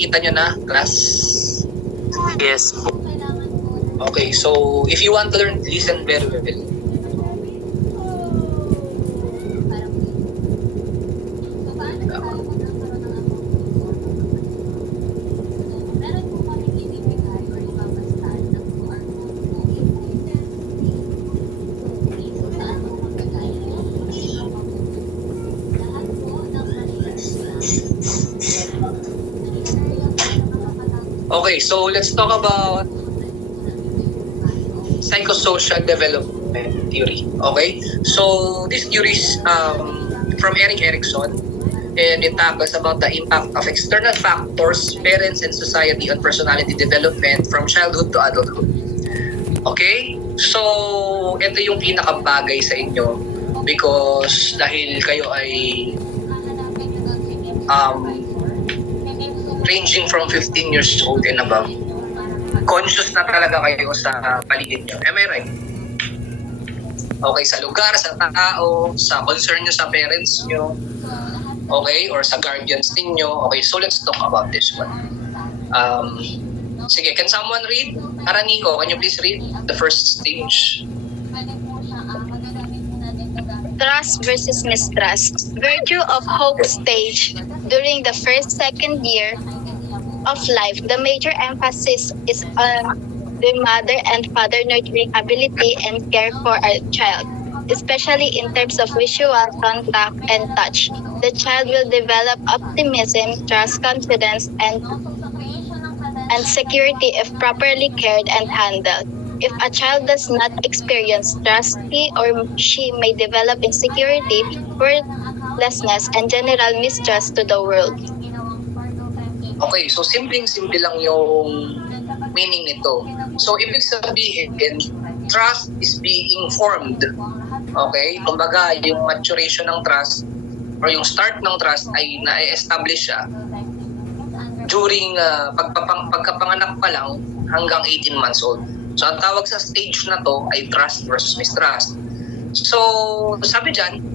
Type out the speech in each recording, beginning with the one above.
nakikita nyo na, class? Yes po. Okay, so if you want to learn, listen very well. Okay, so let's talk about psychosocial development theory. Okay, so this theory is from Erik Erikson, and it tackles about the impact of external factors, parents, and society on personality development from childhood to adulthood. Okay, so ito yung pinakabagay sa inyo because dahil kayo ay ranging from 15 years old and above, conscious na talaga kayo sa paligid nyo. Am I right? Okay, sa lugar, sa tao, sa concern nyo sa parents nyo, okay, or sa guardians ninyo. Okay, so let's talk about this one. Sige, can someone read? Nico, can you please read the first stage? Trust versus mistrust. Virtue of hope stage. During the first, second year of life, the major emphasis is on the mother and father nurturing ability and care for a child, especially in terms of visual, contact, and touch. The child will develop optimism, trust, confidence, and security if properly cared and handled. If a child does not experience trust, he or she may develop insecurity, worthlessness, and general mistrust to the world. Okay, so simpleng-simple lang yung meaning nito. So, ibig sabihin, trust is being formed. Okay? Kumbaga, yung maturation ng trust or yung start ng trust ay na-establish siya during pagkapanganak pa lang hanggang 18 months old. So, ang tawag sa stage na to ay trust versus mistrust. So, sabi dyan,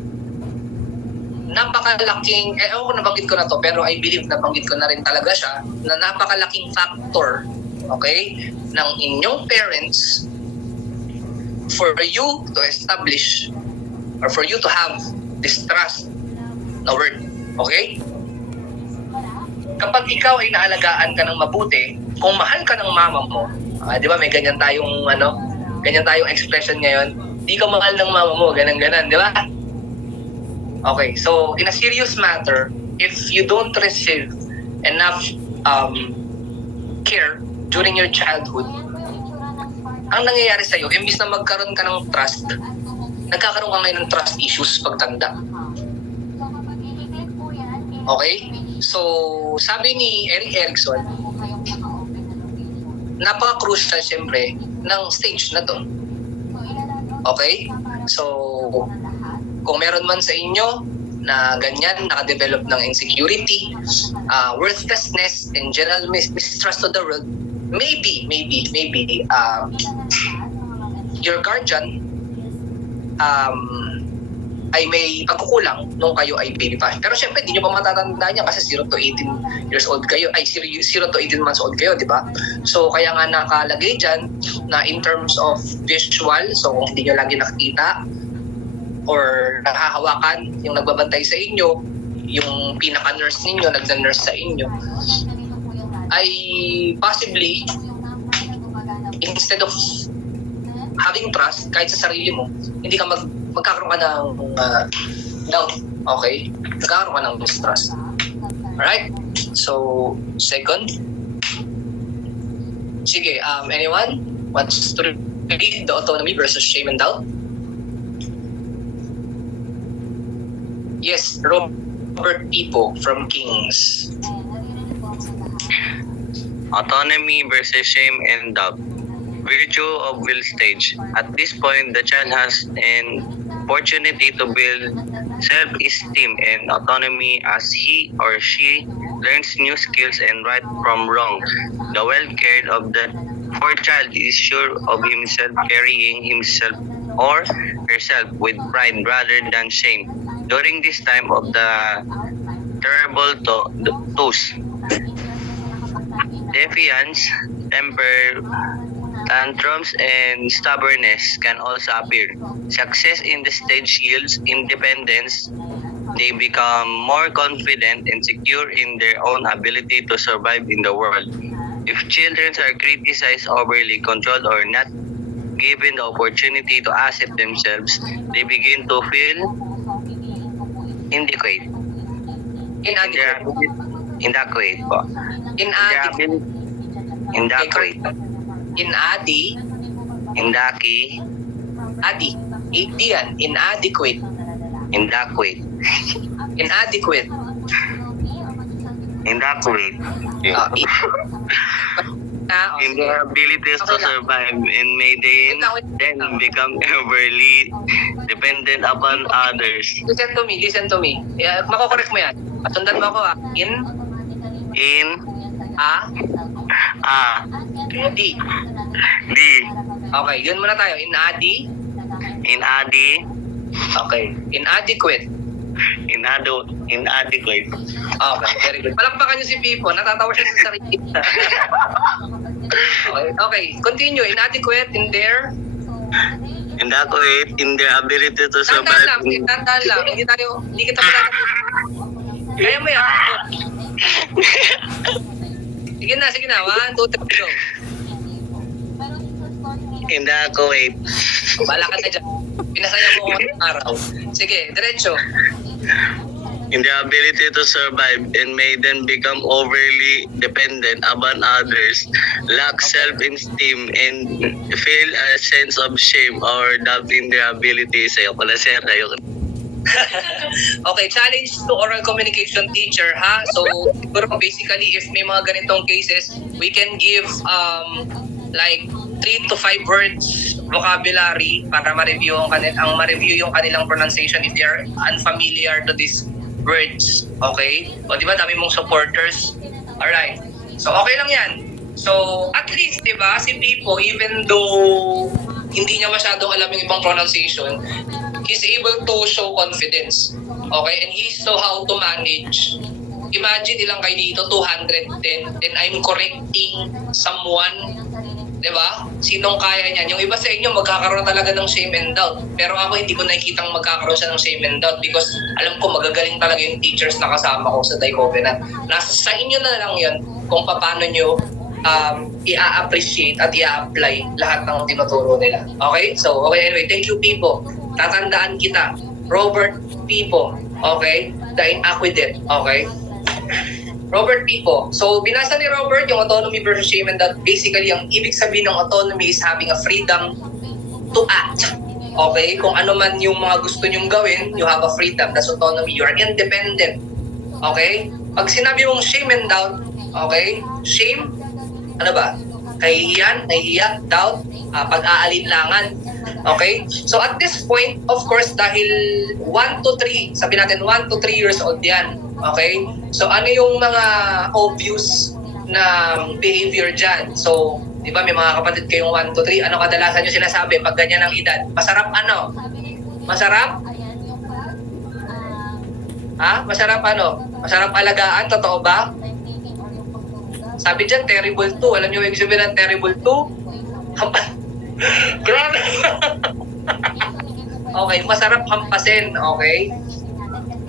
napakalaking, ewan ko nabanggit ko na to, pero I believe nabanggit ko na rin talaga siya, na napakalaking factor, okay, ng inyong parents for you to establish or for you to have this trust na word, okay? Kapag ikaw ay naalagaan ka ng mabuti, kung mahal ka ng mama mo, di ba may ganyan tayong expression ngayon, di ka mahal ng mama mo, ganun-ganon, di ba? Okay, so in a serious matter, if you don't receive enough care during your childhood, ang nangyayari sa'yo, imbis na magkaroon ka ng trust, nagkakaroon ka ngayon ng trust issues pagtanda. Okay? So, sabi ni Erik Erikson, napaka-crucial siyempre ng stage na to. Okay? So, kung meron man sa inyo na ganyan, nakadevelop ng insecurity, worthlessness, and general mistrust of the world, maybe, your guardian ay may pagkukulang nung kayo ay baby pa. Pero syempre, hindi nyo pa matatandaan yan kasi 0 to 18 years old kayo, ay 0 to 18 months old kayo, di ba? So, kaya nga nakalagay dyan na in terms of visual, so kung hindi nyo lagi nakikita or nakahawakan yung nagbabantay sa inyo, yung pinaka-nurse ninyo, nagda-nurse sa inyo, ay possibly, instead of having trust kahit sa sarili mo, hindi ka magkakaroon ka ng doubt, okay? Magkakaroon ka ng mistrust. Alright? So, second. Sige, anyone wants to read the autonomy versus shame and doubt? Yes, Robert Pipo from Kings. Autonomy versus shame and doubt. Virtue of will stage. At this point, the child has an opportunity to build self-esteem and autonomy as he or she learns new skills and right from wrong. The well-cared of the poor child is sure of himself carrying himself or herself with pride rather than shame. During this time of the terrible twos, defiance, temper tantrums, and stubbornness can also appear. Success in the stage yields independence. They become more confident and secure in their own ability to survive in the world. If children are criticized, overly controlled, or not given the opportunity to accept themselves, they begin to feel inadequate. Inadequate. Inadequate po. Inadequate. Inadequate. Inadi. Indaki. Adi. Di yan. Inadequate. Inadequate. Inadequate. Inadequate. Ah, oh, In sige. their abilities to Okay lang. survive and may they then become overly dependent upon others. Listen to me. Mako-correct mo yan. Patundan mo ako In, In A, Di. D. Okay, yun muna tayo. Inadi. Inadi. Okay. Inadequate. Inadequate. Okay, very good. Palakpakan niyo si Pipo. Natatawa siya sa sarili. Okay, continue. Inadequate in their... Inadequate in their ability to Tandaan survive. lang. Tandaan lang. Hindi kita pala... Kaya mo yan. Sige na. 1, 2, 3, go. Inadequate. Bala ka na dyan. Pinasaya mo ako ng araw. Sige, diretso. In their ability to survive and may then become overly dependent upon others, lack self-esteem, and feel a sense of shame or doubt in their ability. Sa'yo pala, sir. Tayo. Okay, challenge to oral communication teacher, ha? So, siguro basically, if may mga ganitong cases, we can give like 3 to 5 words vocabulary para ma-review yung kanilang pronunciation if they are unfamiliar to these words. Okay? O, di ba, dami mong supporters. Alright. So, okay lang yan. So, at least, di ba, si Pipo, even though hindi niya masyadong alam yung ibang pronunciation, he's able to show confidence. Okay? And he know how to manage. Imagine ilang kayo dito, 210. Then I'm correcting someone. Diba? Sinong kaya niyan? Yung iba sa inyo magkakaroon talaga ng shame and doubt. Pero ako hindi ko nakikitang magkakaroon siya ng shame and doubt because alam ko magagaling talaga yung teachers na kasama ko sa Covenant. Nasa sa inyo na lang yun kung paano nyo i-appreciate at i-apply lahat ng tinuturo nila. Okay? So, okay, anyway, thank you, Pipo. Tatandaan kita. Robert Pipo. Okay? The Inadequate. Okay? Robert Pipo. So, binasa ni Robert yung autonomy versus shame and doubt. Basically, ang ibig sabihin ng autonomy is having a freedom to act. Okay? Kung ano man yung mga gusto nyong gawin, you have a freedom. That's autonomy. You are independent. Okay? Pag sinabi mong shame and doubt, okay? Shame, ano ba? Kahihiyan, nahihiya, doubt, pag-aalinlangan. Okay? So, at this point, of course, dahil 1 to 3, sabi natin 1 to 3 years old yan. Okay? So, ano yung mga obvious na behavior dyan? So, di ba may mga kapatid kayong 1 to 3, ano kadalasan nyo sinasabi pag ganyan ang edad? Masarap ano? Masarap? Ha? Masarap ano? Masarap alagaan? Totoo ba? Sabi dyan, terrible 2. Alam nyo yung sabihin ng terrible 2? Grabe! Okay, masarap hampasin. Okay?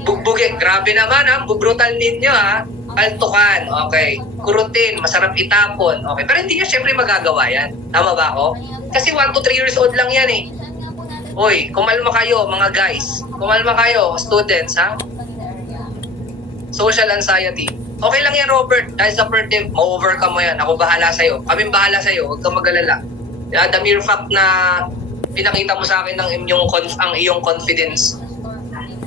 Bugbuge, grabe naman ha, brutal ninyo ha. Altukan, okay. Kurutin, masarap itapon, okay. Pero hindi nyo syempre magagawa yan. Tama ba ako? Kasi 1 to 3 years old lang yan eh. Uy, kumalma kayo mga guys. Kumalma kayo, students ha. Social anxiety. Okay lang yan, Robert. Dahil sa birthday, ma-overcome mo yan. Ako bahala sa'yo. Kaming bahala sa'yo. Huwag kang mag-alala. The mere fact na pinakita mo sa akin ang iyong confidence.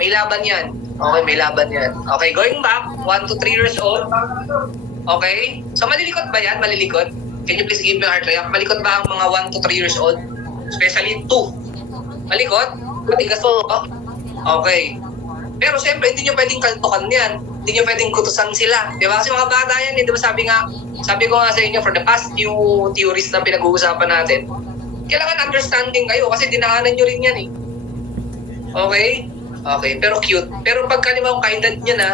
May laban yan. Okay, may laban yan. Okay, going back, 1 to 3 years old. Okay? So, malilikot ba yan? Malilikot? Can you please give me a heart react? Malikot ba ang mga 1 to 3 years old? Especially 2. Malikot? Matigas po. Okay. Pero siyempre, hindi nyo pwedeng kaltukan yan. Hindi nyo pwedeng kutusan sila. Di ba? Kasi mga bata yan, di ba sabi ko nga sa inyo, for the past few theories na pinag-uusapan natin, kailangan understanding kayo kasi dinaanan nyo rin yan eh. Okay? Okay, pero cute. Pero pag kalimang kaedad niya na,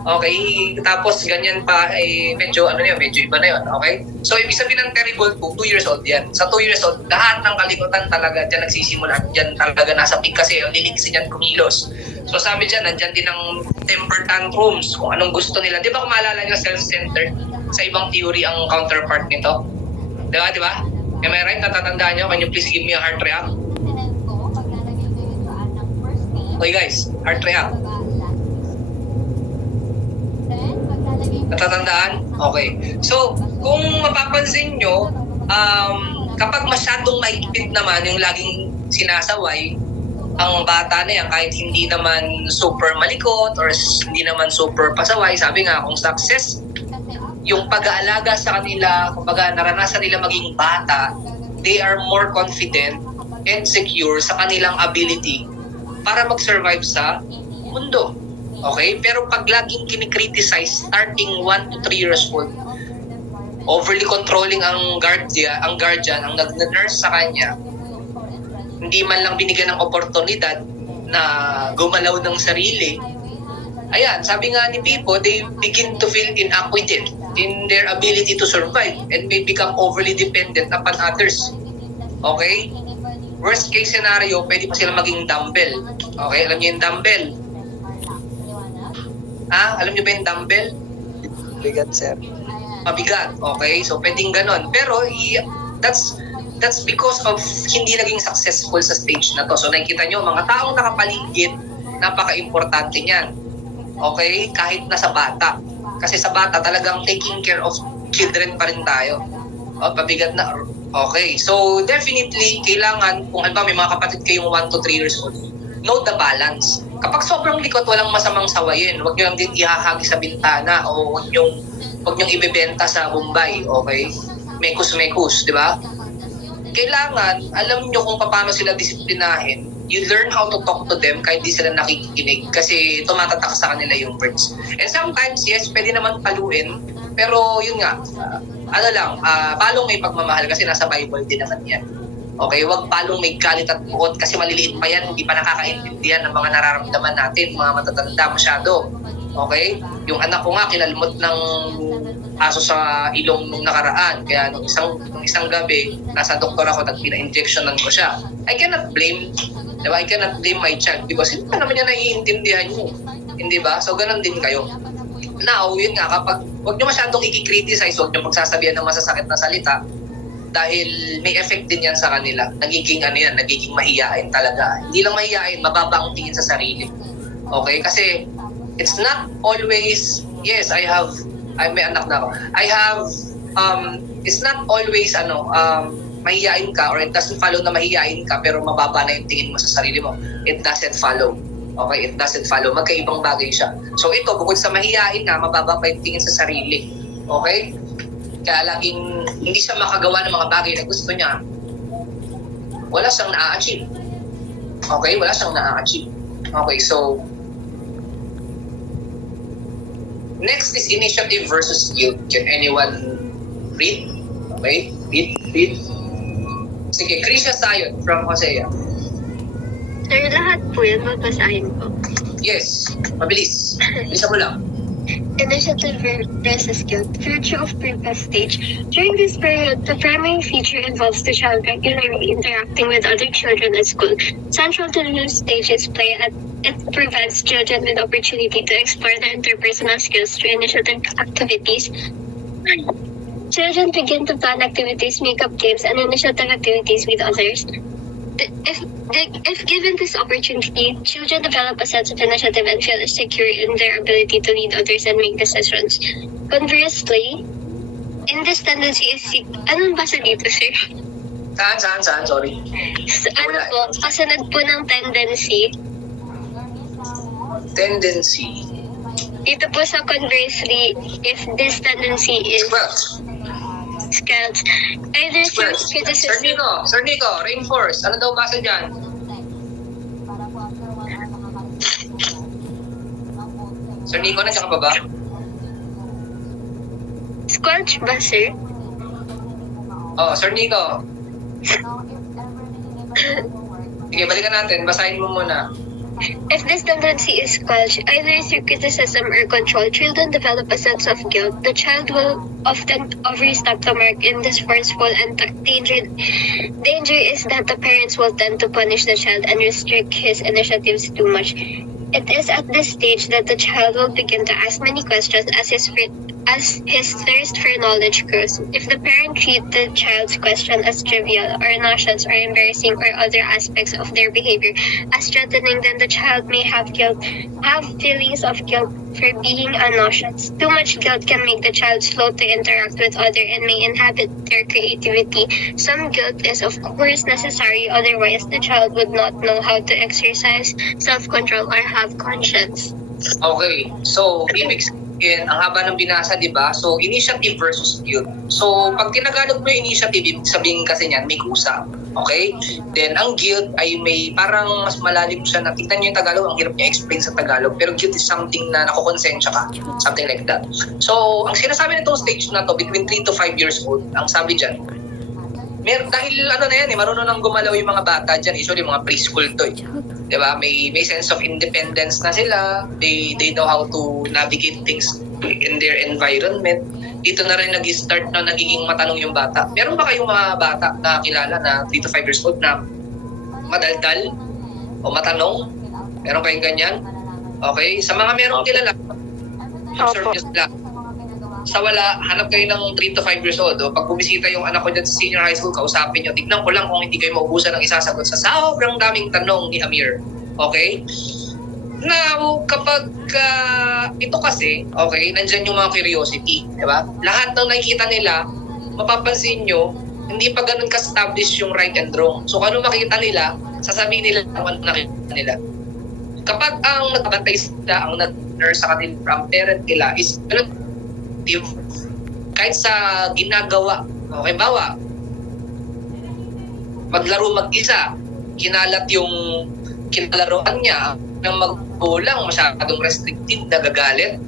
Okay, tapos ganyan pa, medyo medyo iba na yun, okay? So, ibig sabihin ng terrible 2 years old yan. Sa 2 years old, lahat ng kalikutan talaga dyan nagsisimula. Dyan talaga nasa peak kasi liligsi dyan kumilos. So, sabi dyan, nandyan din ang temper tantrums, kung anong gusto nila. Di ba kung maalala nyo, self-centered, sa ibang theory ang counterpart nito? Di ba? Am I right? Natatandaan nyo? Can you please give me a heart react? Okay guys, heart react. Natatandaan? Okay. So, kung mapapansin nyo, kapag masyadong maigpit naman yung laging sinasaway, ang bata na yan, kahit hindi naman super malikot or hindi naman super pasaway, sabi nga, kung success yung pag-aalaga sa kanila, kumbaga naranasan nila maging bata, they are more confident and secure sa kanilang ability para mag-survive sa mundo. Okay? Pero pag laging kinikriticize starting 1 to 3 years old, overly controlling ang guardian, ang nag-nurse sa kanya, hindi man lang binigyan ng oportunidad na gumalaw ng sarili, ayan, sabi nga ni Pipo, they begin to feel inadequate in their ability to survive and may become overly dependent upon others. Okay? Worst case scenario, pwede pa sila maging dumbbell. Okay? Alam niyo yung dumbbell? Alam niyo ba yung dumbbell? Bigat, sir. Mabigat. Okay? So, pwedeng ganon. Pero, that's because of hindi naging successful sa stage na to. So, nakikita nyo, mga taong nakapaligid, napaka-importante niyan. Okay? Kahit nasa bata. Kasi sa bata, talagang taking care of children pa rin tayo. Pabigat na. Okay. So, definitely, kailangan, kung halimbawa may mga kapatid kayong 1 to 3 years old, know the balance. Kapag sobrang likot, walang masamang sawayin. Huwag nyo lang din ihahagi sa bintana o huwag nyong ibebenta sa Bombay. Okay? Mekus-mekus, di ba? Kailangan, alam nyo kung paano sila disiplinahin. You learn how to talk to them kahit di sila nakikinig kasi tumatatak sa kanila yung words. And sometimes, yes, pwede naman paluin, pero yun nga, palong may pagmamahal kasi nasa Bible din naman yan. Okay, wag palong may galit at buot kasi maliliit pa yan, hindi pa nakakaintindihan ng mga nararamdaman natin, mga matatanda masyado. Okay? Yung anak ko nga, kinalmot ng aso sa ilong nung nakaraan. Kaya nung isang gabi, nasa doktor ako, nagpina-injectionan ko siya. I cannot blame, diba? I cannot blame my child because hindi pa naman niya naiintindihan niyo. Hindi ba? So, ganun din kayo. Now, yun nga, kapag huwag niyo masyadong i-criticize, huwag niyo pagsasabihan ng masasakit na salita dahil may effect din yan sa kanila. Nagiging mahiyain talaga. Hindi lang mahiyain, mababa ang tingin sa sarili. Okay? Kasi, it's not always, yes, may anak na ako. It's not always, mahiyain ka or it doesn't follow na mahiyain ka pero mababa na yung tingin mo sa sarili mo. It doesn't follow. Okay? It doesn't follow. Magkaibang bagay siya. So ito, bukod sa mahiyain na, mababa pa yung tingin sa sarili. Okay? Kaya laging hindi siya makagawa ng mga bagay na gusto niya, wala siyang na-achieve. Okay? Wala siyang na-achieve. Okay, so next is initiative versus guilt. Can anyone read? Okay, read. Sige, Krisha Sayon from Hosea. Sir, lahat po yan, babasahin ko. Yes, mabilis. Bisa mo lang. Initiative versus guilt. Virtue of previous stage. During this period, the primary feature involves the child regularly interacting with other children at school. Central to this stage is play at it provides children with opportunity to explore their interpersonal skills through initiative activities. Children begin to plan activities, make up games, and initiative activities with others. If given this opportunity, children develop a sense of initiative and feel secure in their ability to lead others and make decisions. Conversely, in this tendency is anong basa dito, sir? Saan? Sorry. Kasunod po ng tendency. Tendency. Dito po sa conversely, if this tendency is scouts, either through criticism. Sir Nico, reinforce. Ano daw basa dyan? Sir Nico, nandiyan ka pa ba? Squelch ba, sir? Sir Nico. Sige, balikan natin. Basahin mo muna. If this tendency is quashed, either through criticism or control, children develop a sense of guilt. The child will often overstep the mark in this forceful and danger is that the parents will tend to punish the child and restrict his initiatives too much. It is at this stage that the child will begin to ask many questions as his thirst for knowledge grows. If the parent treats the child's question as trivial or nauseous or embarrassing or other aspects of their behavior as threatening, then the child may have feelings of guilt for being nauseous. Too much guilt can make the child slow to interact with others and may inhibit their creativity. Some guilt is of course necessary, otherwise the child would not know how to exercise self-control or have conscience. Okay, so ibig sabihin, ang haba ng binasa, di ba? So, initiative versus guilt. So, pag tinagalog mo yung initiative, ibig sabihin kasi niyan, may kusa. Okay? Then, ang guilt ay may parang mas malalim siya na, tignan nyo yung Tagalog, ang hirap niya explain sa Tagalog, pero guilt is something na nakukonsensya ka. Something like that. So, ang sinasabi nitong stage na to, between 3 to 5 years old, ang sabi dyan, dahil ano na yan, marunong nang gumalaw yung mga bata dyan, usually mga preschool to eh. Diba? May sense of independence na sila. They know how to navigate things in their environment. Dito na rin nag-start na nagiging matanong yung bata. Meron ba kayong mga bata na kilala na 3 to 5 years old na madaldal o matanong? Meron kayong ganyan? Okay? Sa mga merong kilala, observe nyo sila. Sa wala, hanap kayo ng 3 to 5 years old. O pag bumisita yung anak ko dyan sa senior high school, kausapin nyo. Tignan ko lang kung hindi kayo maubusan ng isasagot sa sobrang daming tanong ni Amir. Okay? Now, kapag ito kasi, okay, nandyan yung mga curiosity. Diba? Lahat ng nakikita nila, mapapansin nyo, hindi pa ganun ka-establish yung right and wrong. So, kung ano makita nila, sasabihin nila kung ano nakikita nila. Kapag ang nagbantay sila, ang nag-nurse sa kanila, ang parent nila is kahit sa ginagawa, okay, bawa maglaro mag-isa, kinalat yung kinalaroan niya ng magkulang, masyadong restrictive, nagagalit.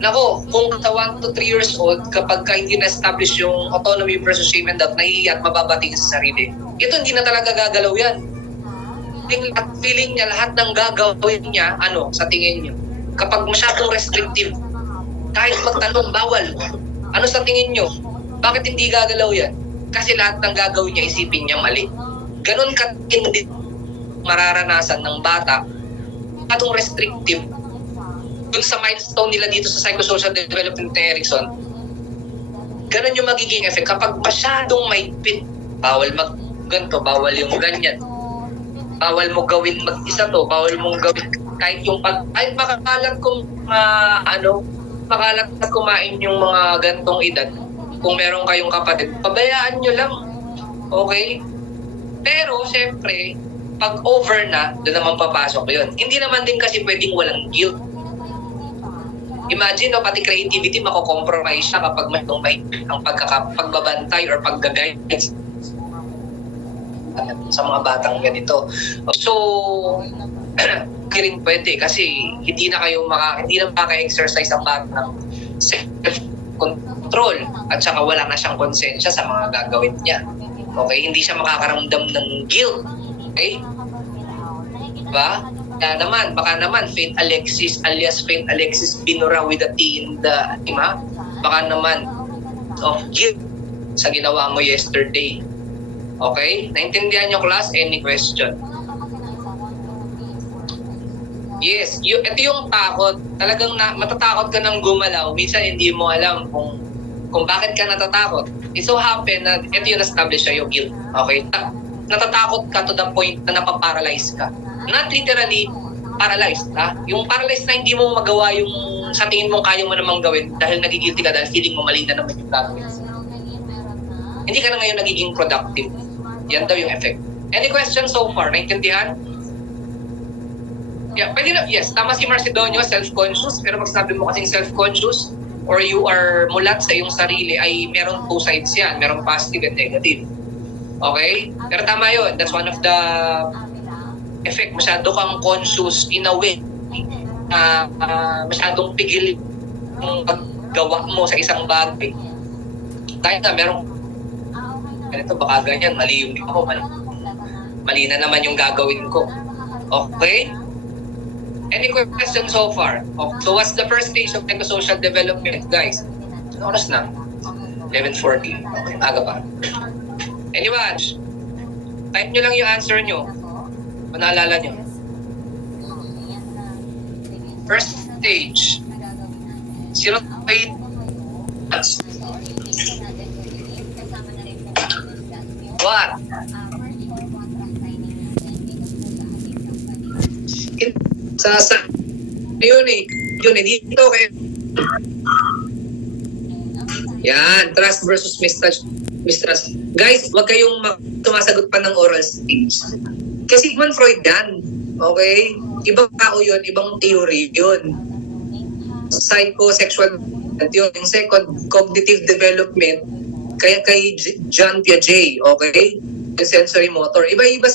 Nako, kung sa 1 to 3 years old, kapag hindi na-establish yung autonomy versus shame and doubt, nahihiya at mababating sa sarili, ito hindi na talaga gagalaw yan. Feeling niya, lahat ng gagawin niya, sa tingin niyo, kapag masyadong restrictive, kahit magtanong, bawal. Ano sa tingin nyo? Bakit hindi gagalaw yan? Kasi lahat ng gagawin niya, isipin niya mali. Ganon katindi mararanasan ng bata atong restrictive dun sa milestone nila dito sa psychosocial development ni Erikson. Ganon yung magiging effect. Kapag masyadong mahigpit, bawal ganito, bawal yung ganyan. Bawal mo gawin mag-isa to, bawal mong gawin kahit yung kahit makakalat kung makalat na kumain yung mga gantong edad, kung meron kayong kapatid, pabayaan nyo lang. Okay? Pero, syempre, pag over na, doon naman papasok yun. Hindi naman din kasi pwedeng walang guilt. Imagine, pati creativity, mako-compromise siya kapag masyadong ang pagbabantay or pag-guide sa mga batang ganito. So, rin pwede kasi hindi na maka-exercise ang bata ng self-control at saka wala na siyang konsensya sa mga gagawin niya. Okay? Hindi siya makakaramdam ng guilt. Okay? Diba? Baka naman Faith Alexis alias Faith Alexis Binura with a T in the name, ha? Baka naman of guilt sa ginawa mo yesterday. Okay? Naintindihan niyo, class? Any question? Yes, ito yung takot. Talagang matatakot ka ng gumalaw. Minsan hindi mo alam kung bakit ka natatakot. It so happen na ito yung establish yung guilt. Okay? Natatakot ka to the point na napaparalyze ka. Not literally paralyzed. Ha? Yung paralyzed na hindi mo magawa yung sa tingin mo kaya mo namang gawin dahil nagigilty ka dahil feeling mo mali na naman yung gagawin. Hindi ka na ngayon nagiging productive. Yan daw yung effect. Any questions so far? Naintindihan? Yeah, pwede na, yes, tama si Marcedonio, self-conscious, pero pag sabi mo kasing self-conscious or you are mulat sa iyong sarili, ay meron two sides yan, meron positive and negative. Okay? Pero tama yun, that's one of the effect, masyado kang conscious in a way, masyadong pigil yung paggawa mo sa isang bagay. Dahil na meron, ganito, baka ganyan, mali yung ako, mali na naman yung gagawin ko. Okay? Any questions so far? Okay. So what's the first stage of psychosocial development, guys? Ano oras na? 11:40. Okay, aga pa. Anyone? Type nyo lang yung answer nyo. Manaalala nyo. First stage. 0 to 8 months. What? Sa yun eh. Yun eh. Dito kayo. Yan. Trust versus mistrust. Guys, wag kayong sumasagot pa ng oral stage. Kasi Sigmund Freud yan. Okay? Ibang tao yun. Ibang theory yun. Psychosexual yun. Yung second, cognitive development kay John Piaget. Okay? Yung sensory motor. Iba-iba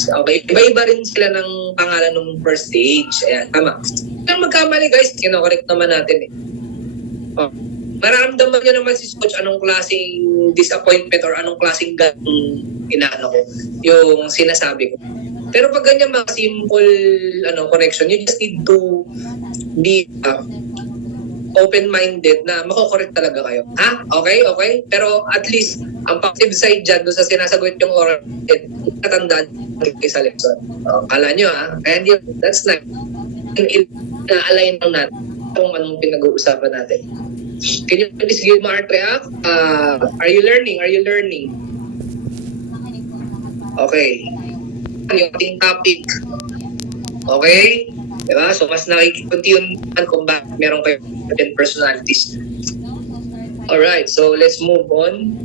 okay. Iba-iba rin sila ng pangalan ng first stage. Ayan, tama. Kung magkamali guys, kinokorek naman natin eh. Oh. Mararamdaman nyo naman si Coach anong klaseng disappointment or anong klaseng inaano ko, yung sinasabi ko. Pero pag ganyan mga simple correction, you just need to be open-minded na mako-correct talaga kayo. Ha? Okay? Okay? Pero at least, ang positive side dyan doon sa sinasagot yung oral, natandaan kayo sa lesson. Kala nyo ha? And that's nice. Na-align lang natin kung anong pinag-uusapan natin. Can you please give my react? Are you learning? Are you learning? Okay. Yung ating topic. Okay? Diba? So, mas nakikipag-tune kung bakit meron kayo different personalities. Alright, so let's move on.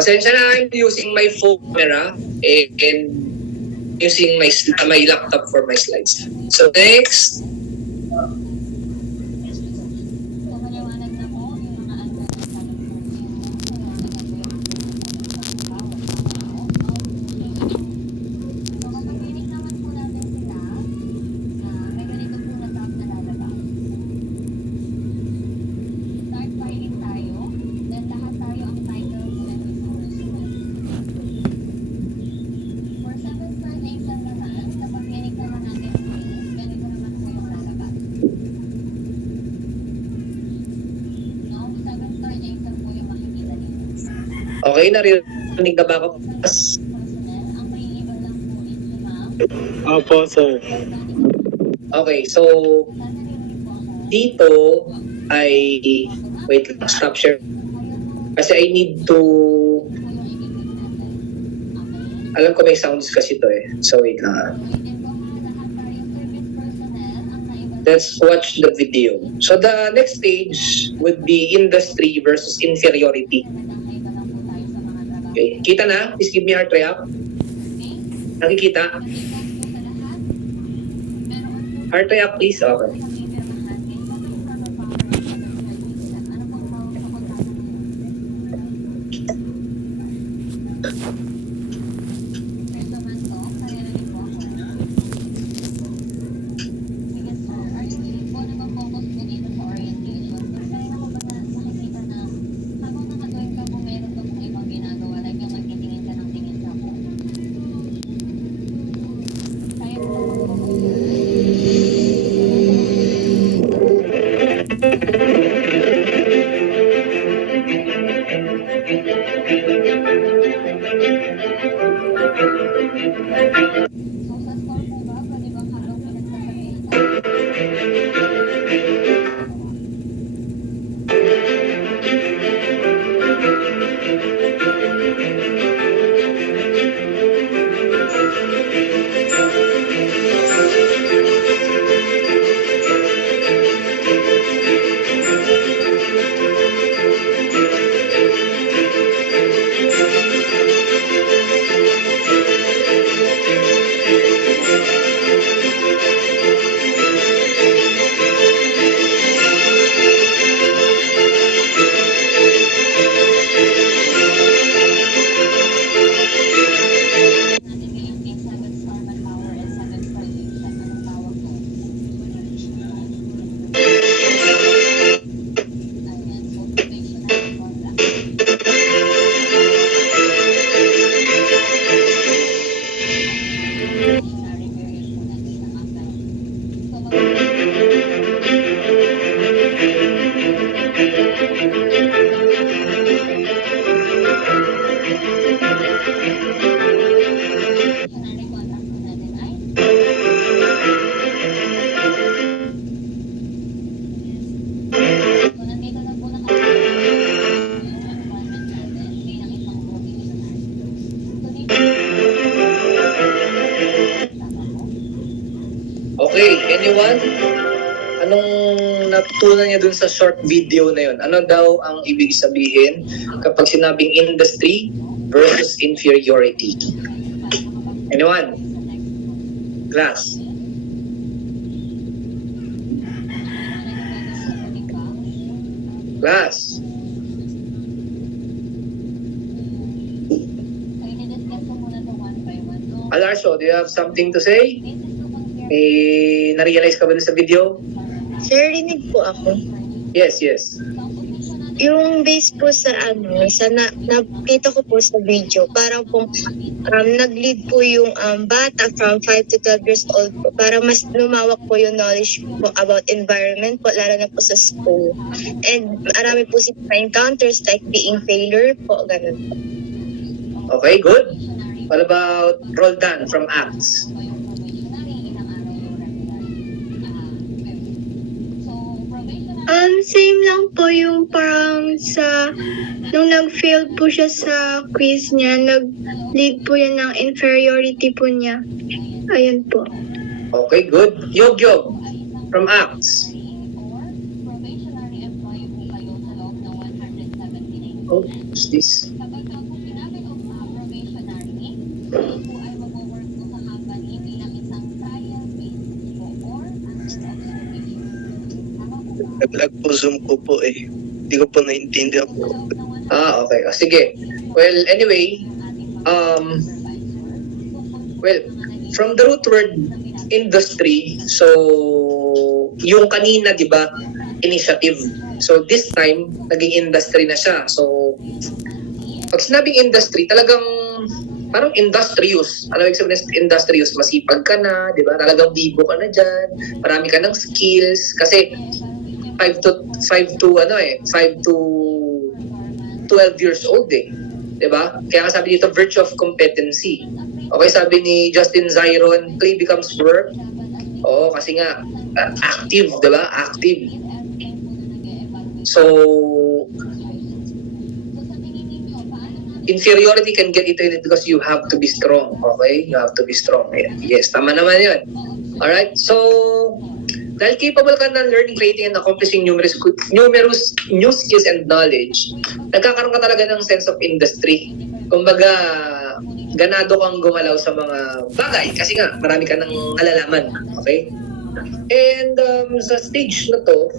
Pasensya na, I'm using my phone camera and using my laptop for my slides. So, next. Okay, narinig na ba ako? Opo, sir. Okay, so dito ay wait lang, stop share. Kasi I need to alam ko may sounds kasi to eh. So wait lang. Let's watch the video. So the next stage would be industry versus inferiority. Okay, kita na? Please give me heart rate up. Nakikita? Heart rate up, please. Okay. natutunan niya dun sa short video na yun? Ano daw ang ibig sabihin kapag sinabing industry versus inferiority? Anyone? Class? Class? Alarso, do you have something to say? Na-realize ka ba dun sa video? Sir, rinig po ako. Yes, yes. Yung base po sa nakita ko po sa video, parang po nag-lead po yung bata from 5 to 12 years old po para mas lumawak po yung knowledge po about environment po, lalo na po sa school. And marami po sila encounters like being failure po, ganun po. Okay, good. What about Roldan from Acts? Same lang po yung parang nung nag-fail po siya sa quiz niya, nag-lead po yan ng inferiority po niya. Ayun po. Okay, good. Yog from Acts. Oh, what's this? Nag-lag po Zoom ko po eh. Hindi ko po naintindihan po. Okay. Sige. Well, anyway, from the root word industry, so yung kanina, di ba, initiative. So this time, naging industry na siya. So, pag sinabing industry, talagang parang industrious. Ano ibig sabihin ng industrious? Masipag ka na, di ba? Talagang bibo ka na dyan. Marami ka ng skills. Kasi 5 to 12 years old eh. 'Di ba? Kaya nga sabi dito virtue of competency. Okay, sabi ni Justin Zyron, play becomes work. Oo, kasi nga active, 'di ba? Active. So inferiority can get into it because you have to be strong. Okay? You have to be strong. Yes, tama naman 'yun. All right? So dahil capable ka na learning, creating, and accomplishing numerous new skills and knowledge, nagkakaroon ka talaga ng sense of industry. Kumbaga, ganado kang gumalaw sa mga bagay kasi nga, marami ka ng alalaman. Okay? And sa stage na to,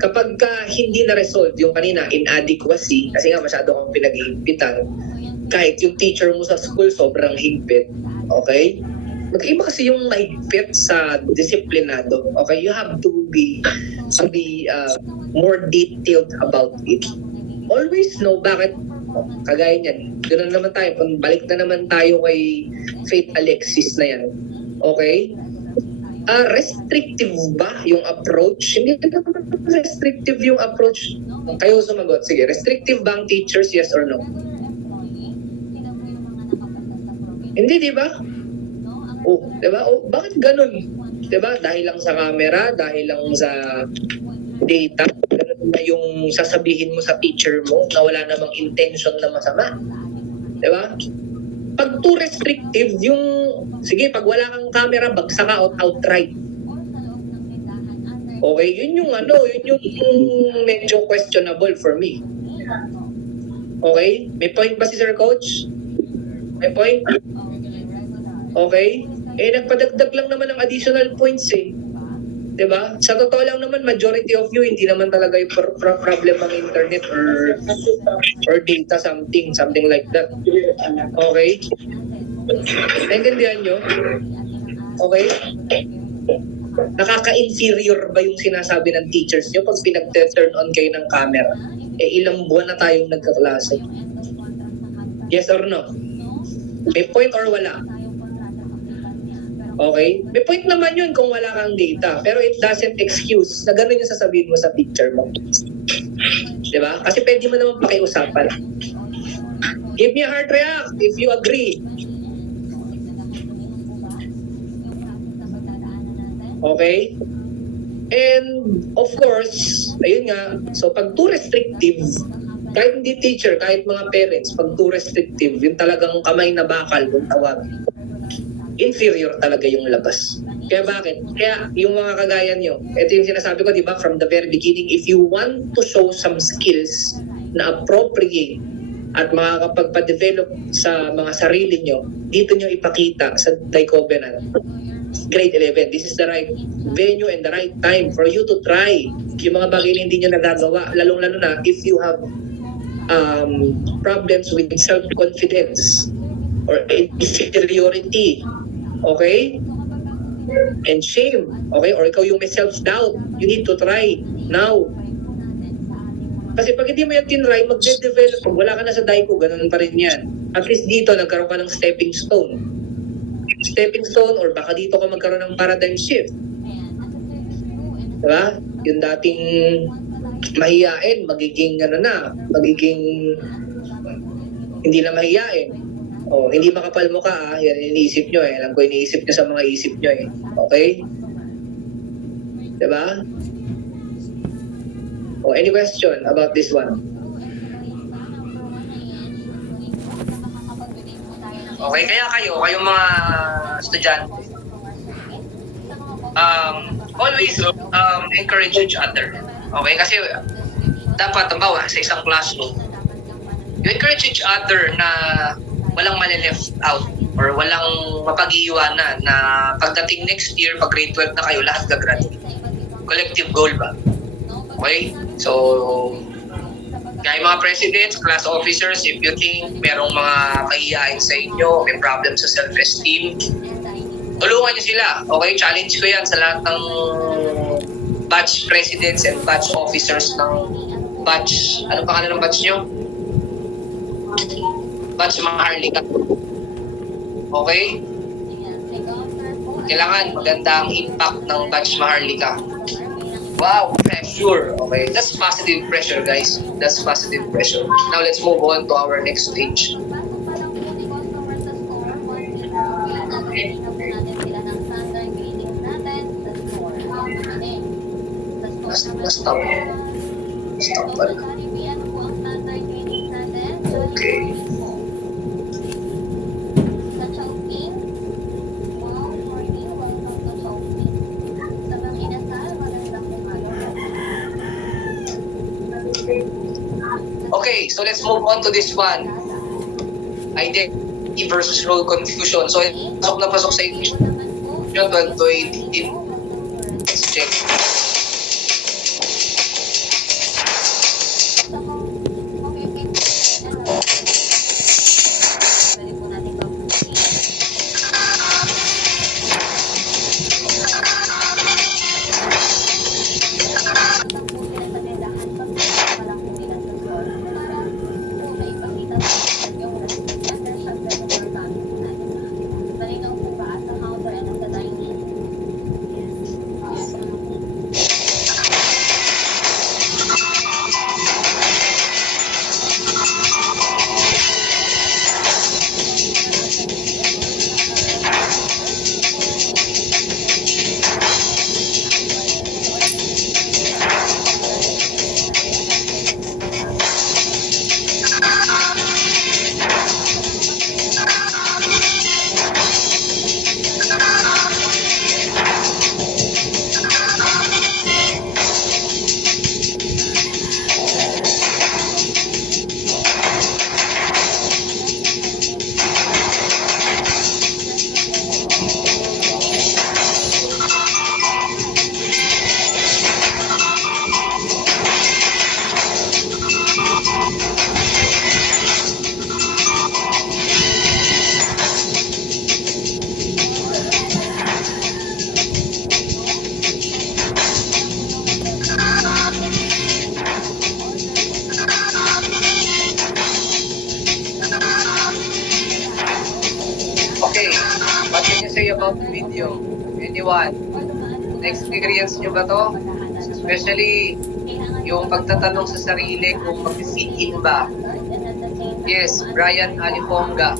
kapag hindi na-resolve yung kanina, inadequacy, kasi nga masyado kang pinag-iimpitan, kahit yung teacher mo sa school sobrang higpit, okay? Magkaiba kasi yung mahigpit sa disiplinado. Okay, you have to be more detailed about it. Always know bakit. Kagaya niyan. Doon na naman tayo. Balik na naman tayo kay Faith Alexis na yan. Okay? Restrictive ba yung approach? Hindi naman restrictive yung approach. Kayo sumagot. Sige, restrictive ba ang teachers? Yes or no? Hindi, di ba? Oh, 'di ba? Oh, bakit ganun? 'Di ba? Dahil lang sa camera, dahil lang sa data, ganun na yung sasabihin mo sa teacher mo na wala namang intention na masama. 'Di ba? Pag too restrictive, yung sige, pag wala kang camera, bagsak ka outright. Okay, yun yung medyo questionable for me. Okay? May point ba si Sir Coach? May point? Okay? Nagpadagdag lang naman ng additional points eh. 'Di ba? Sa totoo lang naman, majority of you, hindi naman talaga yung problem ang internet or data something like that. Okay? Naintindihan nyo? Okay? Nakaka-inferior ba yung sinasabi ng teachers nyo pag pinag-turn on kayo ng camera? Ilang buwan na tayong nagkaklase. Yes or no? May point or wala? Okay? May point naman yun kung wala kang data. Pero it doesn't excuse na gano'n yung sasabihin mo sa teacher mo. Diba? Kasi pwede mo naman pakiusapan. Give me a heart react if you agree. Okay? And of course, ayun nga, so pag too restrictive, kahit hindi teacher, kahit mga parents, pag too restrictive, yung talagang kamay na bakal kung tawag, inferior talaga yung labas. Kaya bakit? Kaya yung mga kagaya nyo, ito yung sinasabi ko, di ba, from the very beginning, if you want to show some skills na appropriate at makakapagpa-develop sa mga sarili nyo, dito nyo ipakita sa Dicovenant. Grade 11, this is the right venue and the right time for you to try yung mga bagay na hindi nyo nagagawa, lalong-lalo na if you have problems with self-confidence or inferiority, okay? And shame, okay? Or ikaw yung may self-doubt, you need to try now. Kasi pag hindi mo yan tinry, magde-develop. Pag wala ka na sa Daiko, ganun pa rin yan. At least dito, nagkaroon ka ng stepping stone. Stepping stone, or baka dito ka magkaroon ng paradigm shift. Diba? Yung dating mahiyain, magiging magiging hindi na mahiyain. O, hindi makapal mo ka, yan iniisip nyo eh. Alam ko iniisip nyo sa mga isip nyo eh. Okay? Diba? O, any question about this one? Okay, kaya kayong mga estudyante, always encourage each other. Okay, kasi dapat, tambawa, sa isang classroom, you encourage each other na walang mali-left out or walang mapag-iiwanan na pagdating next year, pag grade 12 na kayo, lahat gagraduate. Collective goal ba? Okay? So, kaya mga presidents, class officers, if you think merong mga kahiyain sa inyo, may problem sa self-esteem, tulungan nyo sila. Okay? Challenge ko yan sa lahat ng batch presidents and batch officers ng batch. Ano pangalan ng batch nyo? Batch Maharlika. Okay? Kailangan maganda ang impact ng batch Maharlika. Wow, pressure. Okay, that's positive pressure, guys. That's positive pressure. Now let's move on to our next stage. Stop. Stop pala. Okay. Okay, so let's move on to this one. Identity versus role confusion. So, pasok sa inyo 12 to 18. Let's check. say about the video? Anyone? Na-experience nyo ba to? Especially yung pagtatanong sa sarili kung mag-sit in ba? Yes, Brian Aliponga.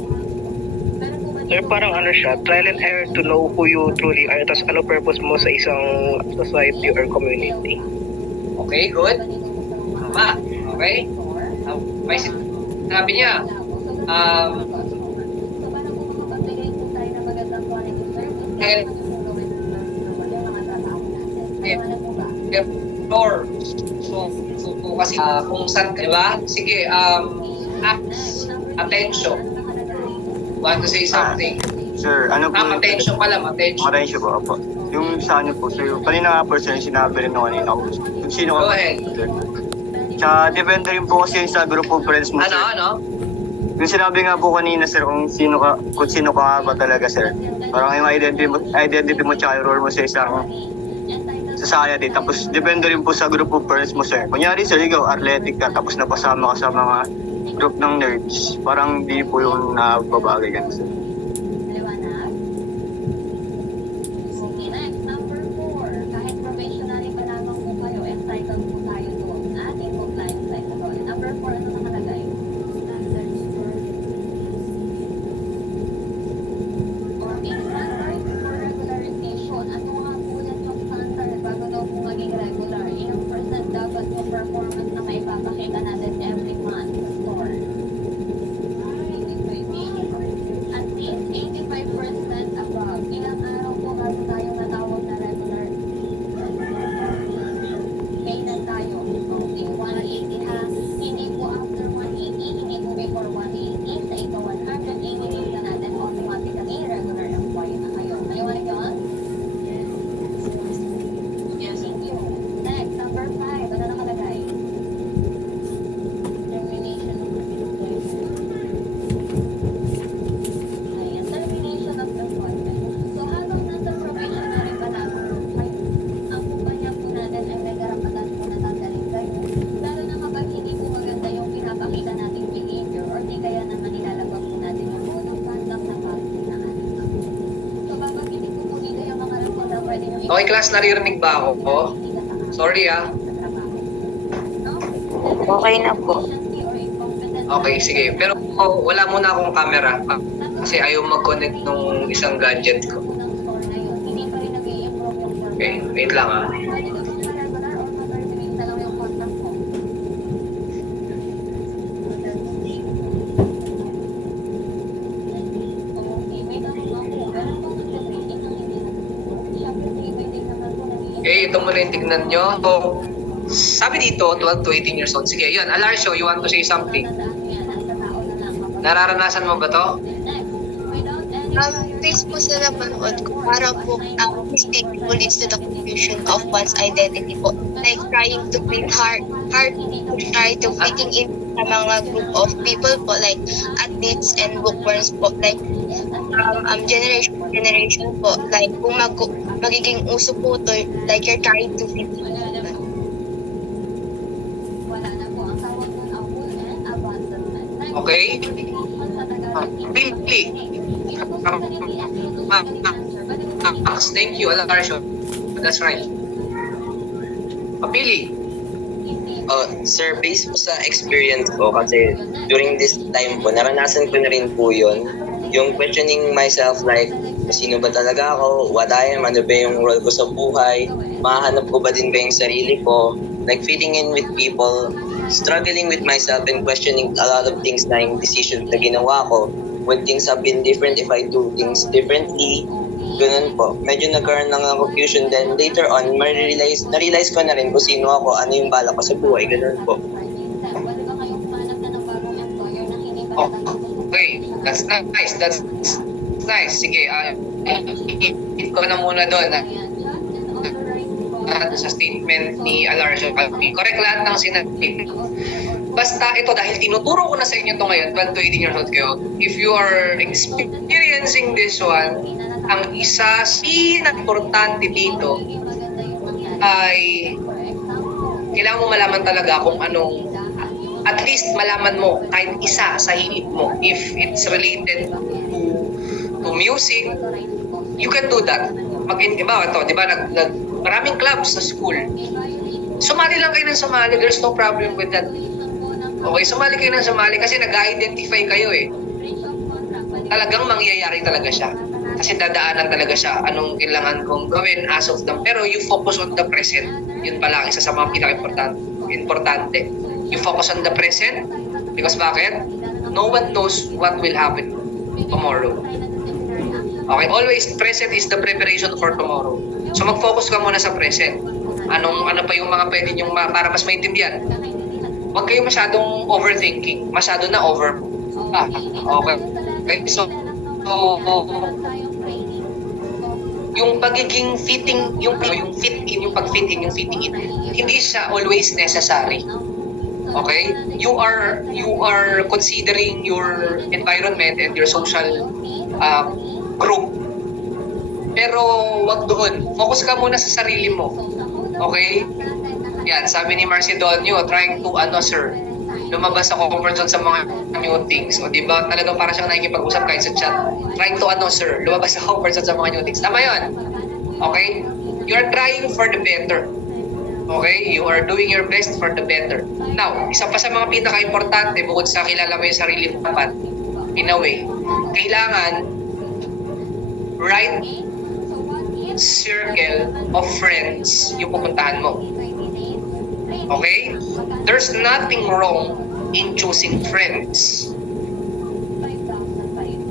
Sir, parang ano siya, trial and error to know who you truly are, tapos ano purpose mo sa isang society or community. Okay, good. Tama. Okay. May sinabi niya, error. So kasi kung saan, di ba? Sige, attention. Want to say something? Sir, ano po? Attention pala, attention. Attention po, opo. Yung sa ano po, sir, kanina nga po, sir, sinabi rin nung kanina ko. Kung sino Go ka, ahead. sir. Tsaka depende rin po kasi sa group of friends mo, sir. Ano? Yung sinabi nga po kanina, sir, kung sino ka nga ba talaga, sir. Parang yung identity mo tsaka yung role mo sa isang society. Tapos depende rin po sa group of friends mo, sir. Kunyari, sir, ikaw, athletic ka, tapos napasama ka sa mga group ng nerds. Parang di po yung nababagay yan, sir. Liwanag. Okay, next, number 4. Kahit probationary pa lamang po kayo, entitled po tayo doon. Ating compliance tayo doon. Number 4, ano nakalagay? Standards for standards for regularization. Ano nga po yan yung standard bago daw po maging regular? Ilang percent dapat yung performance na may papakita natin every month sa store? At least 85% above. Ilang araw po bago tayo natawag na regular? Kailan tayo? Okay, 180 ha. Hindi po after 180, hindi po before 180. Sa ito 180 days na natin, automatically regular employee na kayo. Naliwanag yun? Yes. Thank you. Next, number 5. Ano nakalagay? Termination of employment. Ayan, termination of employment. So, habang nasa probationary pa lamang kayo, ang kumpanya po natin ay may karapatan po na tanggalin kayo. Lalo na kapag hindi po maganda yung pinapakita nating behavior or di kaya naman nilalabag po natin yung code of conduct na policy na ating company. So, babanggitin ko po dito yung mga rason na pwede nyo Okay, class, naririnig ba ako? Oh? Sorry, ah. Okay na po. Okay, sige. Pero wala muna akong camera kasi ayaw mag-connect nung isang gadget ko. Okay, wait lang ah. Okay, ito muna yung tignan nyo. So, sabi dito, 12 to 18 years old. Sige, yun. Alarsio, you want to say something? Nararanasan mo ba to? Based po sa napanood ko, para po mistake po leads to the confusion of one's identity po. Like trying to fit hard to try to fitting in sa mga group of people po, like athletes and bookworms po. Like generation po, like kung magiging uso po to, like you're trying to fit in. Okay? Billy. Thank you, Alarsio. That's right. Billy. Sir, based po sa experience ko, kasi during this time po, naranasan ko na rin po yun. Yung questioning myself like, sino ba talaga ako? What I am? Ano ba yung role ko sa buhay? Mahanap ko ba din ba yung sarili ko? Like fitting in with people, struggling with myself and questioning a lot of things na yung decisions na ginawa ko. When things have been different, if I do things differently, ganun po. Medyo nagkaroon ng confusion. Then later on, na-realize ko na rin kung sino ako, ano yung bala ko sa buhay, ganun po. Okay, that's nice. That's nice. Sige, hit ko na muna doon. Sa statement ni Alarsio. Correct lahat ng sinabi. Basta ito, dahil tinuturo ko na sa inyo ito ngayon, 12 to 18 years old kayo, if you are experiencing this one, ang isa pinaka-importante dito ay kailangan mo malaman talaga kung anong, at least malaman mo kahit isa sa hilig mo. If it's related to music, you can do that. Diba ito, diba, maraming clubs sa school. Sumali lang kayo ng sumali, there's no problem with that. Okay, sumali kayo ng sumali kasi nag-identify kayo eh. Talagang mangyayari talaga siya. Kasi dadaanan talaga siya. Anong kailangan kong gawin as of them. Pero you focus on the present. Yun pala, isa sa mga pinaka-importante. You focus on the present. Because bakit? No one knows what will happen tomorrow. Okay, always present is the preparation for tomorrow. So mag-focus ka muna sa present. ano pa yung mga pwede nyong para mas maintindihan. Huwag kayo masyadong overthinking. Masyado na over. Okay. So, yung pagiging fitting, yung fit in, yung pag-fit in, yung fitting in, hindi siya always necessary. Okay? You are considering your environment and your social group. Pero wag doon. Focus ka muna sa sarili mo. Okay? Yan, sabi ni Marcidonio, trying to, lumabas sa comfort zone sa mga new things. O diba, talagang para siyang nakikipag-usap kahit sa chat. Trying to, lumabas sa comfort zone sa mga new things. Tama yun. Okay? You are trying for the better. Okay? You are doing your best for the better. Now, isa pa sa mga pinaka-importante, bukod sa kilala mo yung sarili mo dapat, in a way, kailangan right circle of friends yung pupuntahan mo. Okay? There's nothing wrong in choosing friends.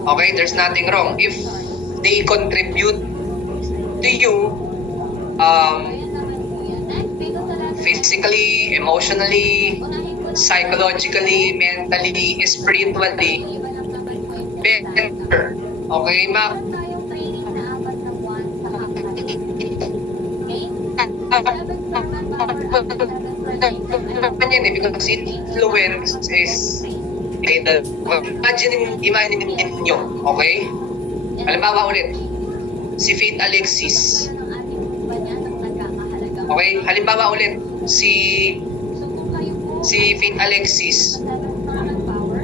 Okay? There's nothing wrong if they contribute to you physically, emotionally, psychologically, mentally, spiritually, better. Okay, ma? Yan because influence is imagine ninyo, okay? Halimbawa ulit, si Faith Alexis. Okay? Halimbawa ulit, si Faith Alexis.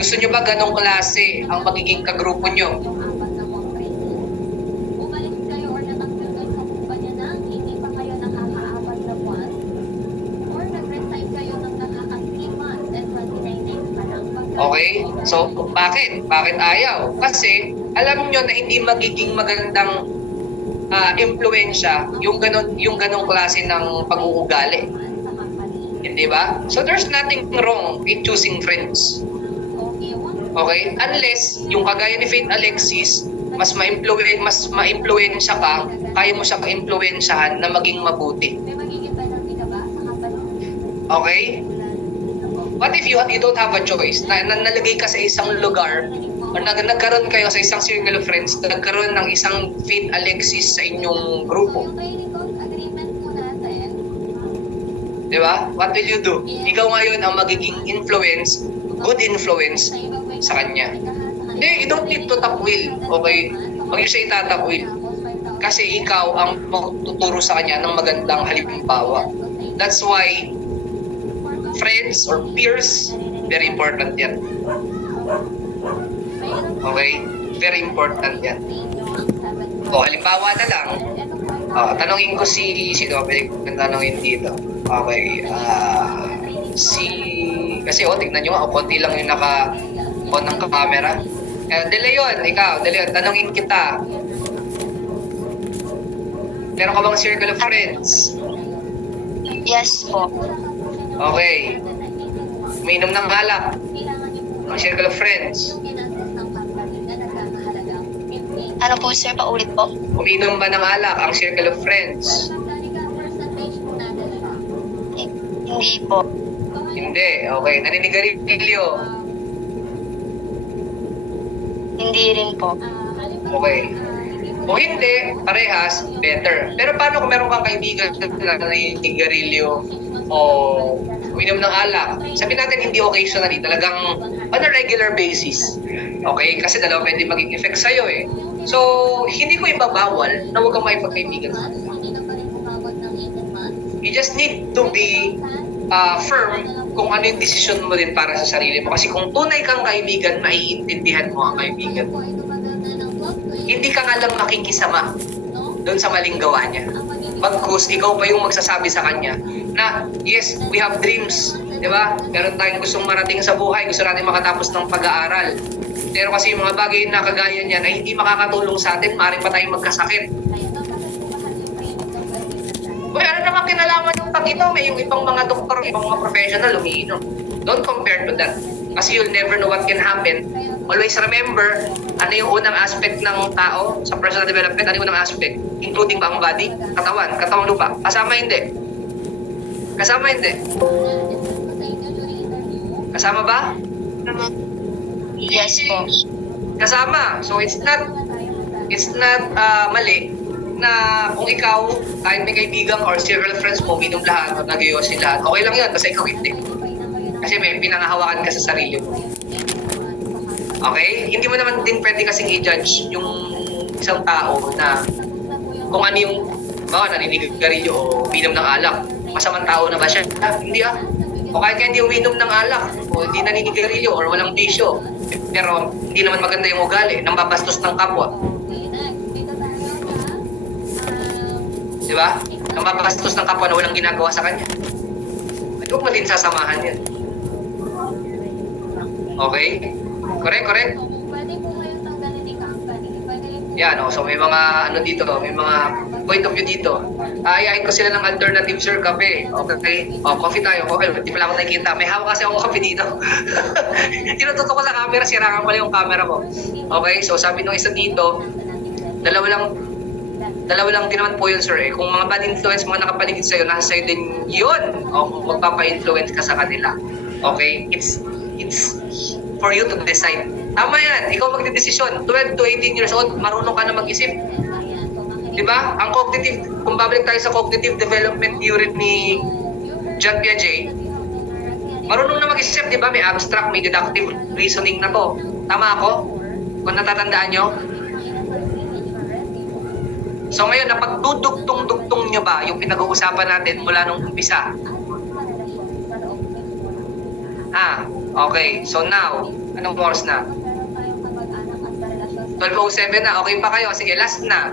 Gusto nyo ba ganong klase ang magiging kagrupo nyo? Okay? So, bakit? Bakit ayaw? Kasi, alam nyo na hindi magiging magandang impluensya yung ganong klase ng pag-uugali. Hindi ba? So, there's nothing wrong in choosing friends. Okay? Unless, yung kagaya ni Faith Alexis, mas ma-impluensya ka, kaya mo siya ka-impluensyahan na maging mabuti. Okay? What if you don't have a choice? Nalagay ka sa isang lugar o nagkaroon kayo sa isang circle of friends, nagkaroon ng isang Faith Alexis sa inyong grupo. Diba? What will you do? Ikaw ngayon ang magiging influence, good influence sa kanya. Hindi, you don't need to takwil. Okay? Huwag siya itatakwil. Kasi ikaw ang magtuturo sa kanya ng magandang halimbawa. That's why friends or peers, very important yan. Okay? Very important yan. O, halimbawa na lang, tanongin ko sino pwede kong tanongin dito. Okay, kasi tignan nyo nga, konti lang yung naka-on ng camera. De Leon, tanongin kita. Meron ka bang circle of friends? Yes po. Okay. Uminom ng alak. Ang circle of friends. Ano po sir, paulit po? Uminom ba ng alak ang circle of friends? Hindi po. Hindi. Okay. Naninigarilyo? Hindi rin po. Okay. O hindi, parehas, better. Pero paano kung meron kang kaibigan na naninigarilyo o uminom ng alak? Sabihin natin hindi occasionally, talagang on a regular basis. Okay? Kasi dalawa pwede maging effect sa'yo eh. So, hindi ko ibabawal na huwag kang maipagkaibigan sa kanila. You just need to be firm kung ano yung desisyon mo din para sa sarili mo. Kasi kung tunay kang kaibigan, maiintindihan mo ang kaibigan mo. Hindi ka nga lang makikisama doon sa maling gawa niya. Bagkus, ikaw pa yung magsasabi sa kanya na, yes, we have dreams. Diba? Meron tayong gustong marating sa buhay, gusto natin makatapos ng pag-aaral. Pero kasi yung mga bagay na kagaya niyan ay hindi makakatulong sa atin, maaaring pa tayong magkasakit. Uy, ano naman kinalaman yung pag-inom eh, yung ibang mga doktor, ibang mga professional umiinom. Don't compare to that. Kasi you'll never know what can happen. Always remember, ano yung unang aspect ng tao sa personal development, ano yung unang aspect? Including ba ang body, katawang lupa. Kasama hindi. Kasama hindi? Kasama ba? Yes po. Kasama. So it's not mali na kung ikaw, kahit may kaibigan or several friends mo, minum lahat o nag-iwasin lahat, okay lang yun, basta ikaw hindi. Kasi may pinangahawakan ka sa sarili mo. Okay? Hindi mo naman din pwede kasing i-judge yung isang tao na kung ano yung naninigarilyo o uminom ng alak. Masamang tao na ba siya? Hindi ah. O kahit hindi uminom ng alak o hindi naninigarilyo or walang bisyo. Pero hindi naman maganda yung ugali nang babastos ng kapwa. Di ba? Nang babastos ng kapwa na walang ginagawa sa kanya. Ay, huwag mo din sasamahan yan. Okay? Correct? Pwede po kayong tanggalin ni company. Yan, so may mga dito, may mga point of view dito. Ayayin ko sila ng alternative, sir, kape. Okay? Coffee tayo. Okay, di pala ako nakikita. May hawak kasi akong kape dito. Tinututok ko sa camera, sirangan ko lang yung camera ko. Okay, so sabi nung isa dito, dalawa lang din naman po yun, sir. Kung mga bad influence, mga nakapaligid sa'yo, nasa sa'yo din yun. O kung magpapa-influence ka sa kanila. Okay? It's for you to decide. Tama yan. Ikaw magdedesisyon. 12 to 18 years old, marunong ka na mag-isip. Diba? Ang cognitive, kung babalik tayo sa cognitive development theory ni John Piaget, marunong na mag-isip, diba? May abstract, may deductive reasoning na to. Tama ako? Kung natatandaan nyo? So ngayon, napagdudugtong-dugtong nyo ba yung pinag-uusapan natin mula nung umpisa? Okay. So now, anong oras na? 12:07 na. Okay pa kayo? Sige, last na.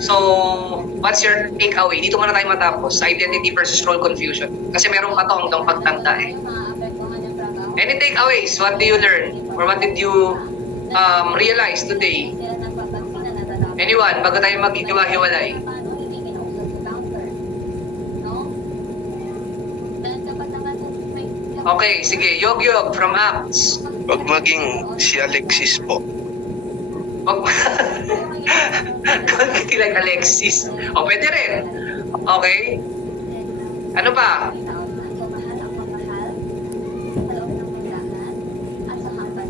So, what's your takeaway? Dito muna tayo matapos. Identity versus role confusion. Kasi meron pa to hanggang pagtanda eh. Any takeaways? What do you learn? Or what did you realize today? Anyone? Bago tayo maghiwa-hiwalay. Okay, sige. Yog from Acts. Huwag maging si Alexis po. Don't be like Alexis. O, pwede rin. Okay. Ano pa?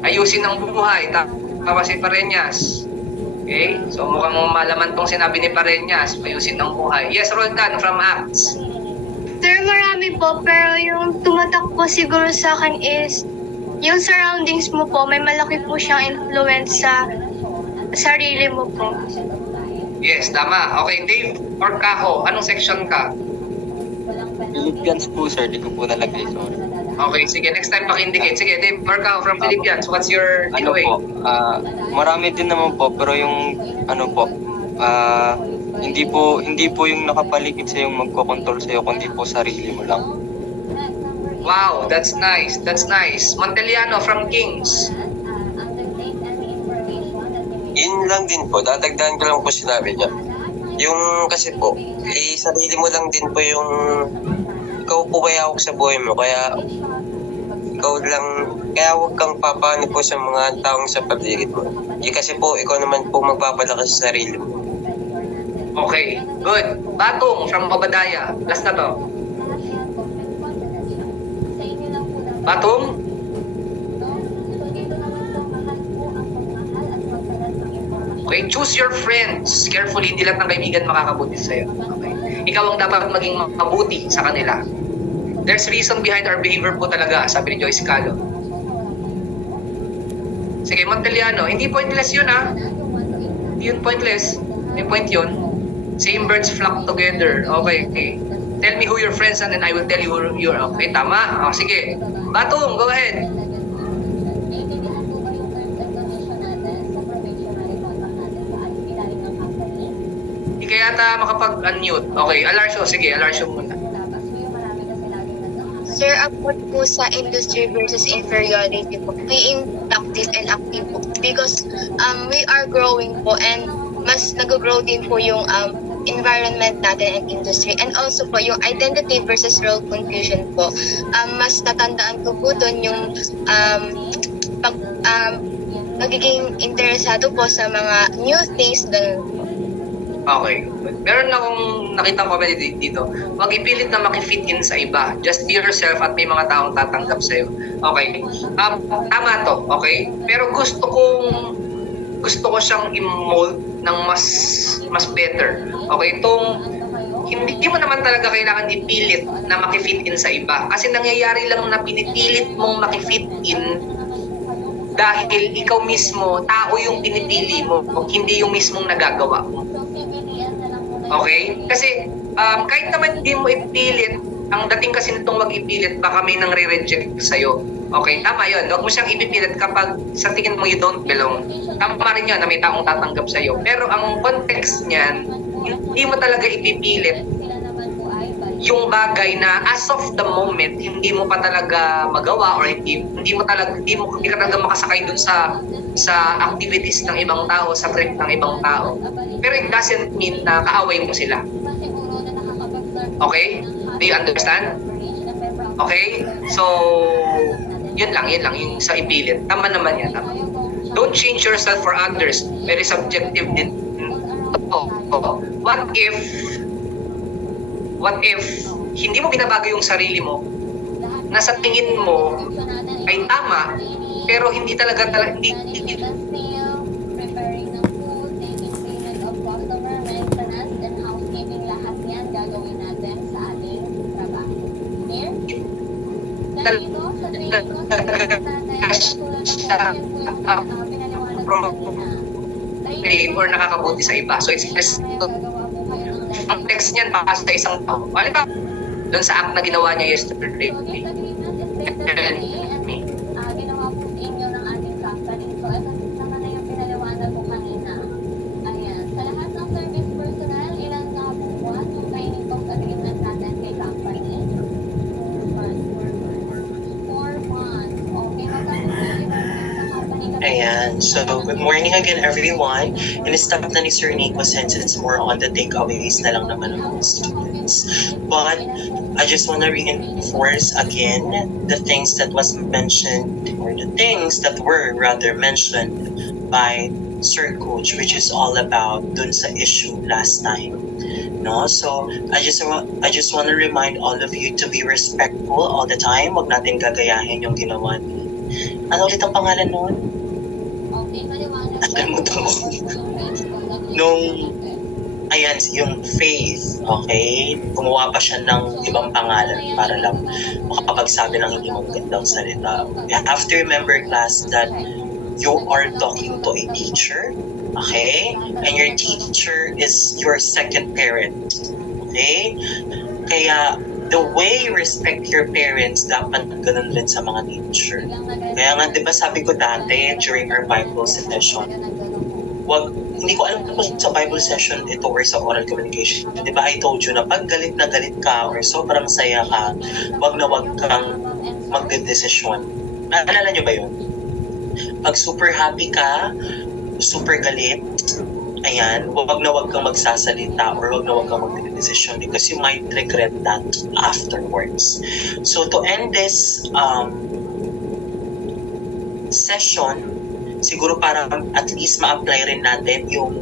Ayusin ang buhay. Tama si Pareñas. Okay? So, mukhang malaman tong sinabi ni Pareñas. Ayusin ang buhay. Yes, Roldan from Acts. Sir, marami po, pero yung tumatak po siguro sa akin is yung surroundings mo po, may malaki po siyang influence sa sarili mo po. Yes, tama. Okay, Dave or Kaho, anong section ka? Philippines po, sir. Di ko po nalagay, sorry. Okay, sige. Next time paki-indicate. Sige, Dave or Kaho from Philippines. What's your takeaway? Marami din naman po, pero yung hindi po yung nakapaligid sa yung magkokontrol sa iyo, kundi po sarili mo lang. Wow, that's nice. Monteliano from Kings. Yun lang din po, dadagdagan ko lang po sinabi niya. Yung kasi po, sarili mo lang din po yung ikaw po kaya hawak sa buhay mo, kaya huwag kang papano po sa mga taong sa paligid mo. Kasi po, ikaw naman po magpapalakas sa sarili mo. Okay, good. Batong from Obadaya. Last na to. Batong? Okay, choose your friends carefully. Hindi lahat ng kaibigan makakabuti sa'yo. Okay. Ikaw ang dapat maging mabuti sa kanila. There's reason behind our behavior po talaga, sabi ni Joyce Calo. Sige, Monteliano, hindi pointless yun ha. Hindi yun pointless. May point yun. Same birds flock together. Okay. Tell me who your friends and then I will tell you who you're. Okay, tama. Sige. Batong, go ahead. Hindi kaya yata makapag-unmute. Okay, Alarsio. Sige, Alarsio muna. Sir, about po sa industry versus inferiority po, being active and active po. Because we are growing po and mas nag-grow din po yung environment natin and industry. And also po, yung identity versus role confusion po, mas natandaan ko po doon yung magiging interesado po sa mga new things, Okay. Meron akong nakita comment dito. Huwag ipilit na makifit in sa iba. Just be yourself at may mga taong tatanggap sa'yo. Okay. Tama to. Okay. Pero gusto ko siyang i-mold ng mas better. Okay. Hindi mo naman talaga kailangan ipilit na makifit in sa iba. Kasi nangyayari lang na pinipilit mong makifit in dahil ikaw mismo, tao yung pinipili mo, hindi yung mismong nagagawa mo. Okay? Kasi kahit naman hindi mo ipilit, ang dating kasi nitong wag ipilit, baka may nang re-reject sa'yo. Okay? Tama yun. Huwag mo siyang ipipilit kapag sa tingin mo you don't belong. Tama rin yun na may taong tatanggap sa'yo. Pero ang context niyan, hindi mo talaga ipipilit yung bagay na as of the moment hindi mo pa talaga magawa or hindi ka talaga makasakay dun sa activities ng ibang tao, sa trip ng ibang tao. Pero it doesn't mean na kaaway mo sila. Okay? Do you understand? Okay? So, yun lang yung sa ipilit. Tama naman yan. Tama. Don't change yourself for others. Very subjective din. What if hindi mo binabago yung sarili mo na sa tingin mo ay tama pero hindi talaga hindi Preparing ng food, taking payment of customer, maintenance, and housekeeping, lahat yan gagawin natin sa ating trabaho. Clear? Dahil ito, sa training ko sa tatay, katulad ng pinaliwanag ko kanina. or nakakabuti sa iba. So it's ang text niyan para sa isang tao. Ano ba? Doon sa act na ginawa niya yesterday. So, this agreement is based on the ginawa po sa inyo ng ating company. So, ito sama na yung pinaliwanag ko kanina. Ayan. Sa lahat ng service personnel, ilan na po buwan yung training talk agreement natin kay company? 4 months. Okay, magkano po yung sa company? Ayan. So, good morning again, everyone. In-stop na ni Sir Nico since it's more on the takeaways na lang naman ng mga students. But, I just want to reinforce again the things that was mentioned, or the things that were rather mentioned by Sir Coach, which is all about dun sa issue last time. No? So, I just want to remind all of you to be respectful all the time. Huwag natin gagayahin yung ginawa ni... Ano ulit ang pangalan noon? Okay, maliwanag. Nakalimutan ko. Ayan, yung Faith, okay? Gumawa pa siya ng ibang pangalan para lang makapagsabi ng hindi magandang salita. You have to remember, class, that you are talking to a teacher, okay? And your teacher is your second parent, okay? Kaya, the way you respect your parents, dapat ganun din sa mga teacher. Kaya nga, di ba sabi ko dati, during our Bible session, hindi ko alam kung sa Bible session ito or sa oral communication. Di ba I told you na pag galit na galit ka or sobrang saya ka, wag kang magdedesisyon. Naalala nyo ba yun? Pag super happy ka, super galit, ayan, wag kang magsasalita or wag kang magdedesisyon because you might regret that afterwards. So to end this session, siguro para at least ma-apply rin natin yung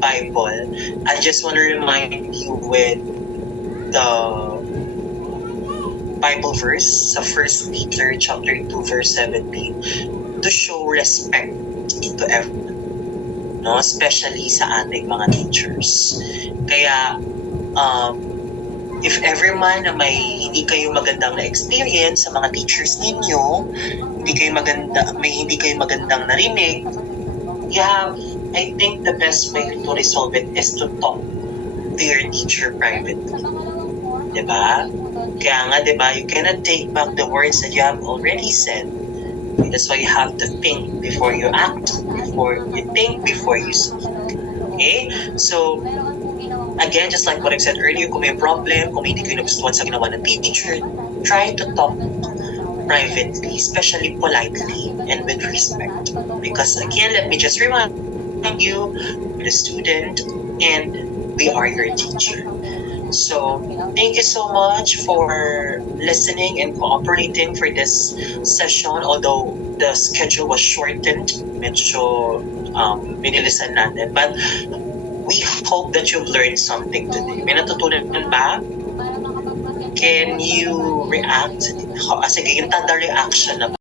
Bible, I just want to remind you with the Bible verse sa 1 Peter chapter 2 verse 17 to show respect to everyone, no? Especially sa ating mga teachers. Kaya if ever man na may hindi kayo magandang na-experience sa mga teachers ninyo, hindi kayo magandang narinig, I think the best way to resolve it is to talk to your teacher privately. Diba? Kaya nga, diba, you cannot take back the words that you have already said. That's why you have to think before you act, before you think, before you speak. Okay? So, again, just like what I said earlier, kung may problem, kung hindi kayo nagustuhan sa ginawa ng teacher, try to talk privately, especially politely and with respect. Because again, let me just remind you, you're the student and we are your teacher. So, thank you so much for listening and cooperating for this session. Although the schedule was shortened, medyo binilisan natin. But we hope that you've learned something today. May natutunan ba? Can you react? Sige, yung tada reaction na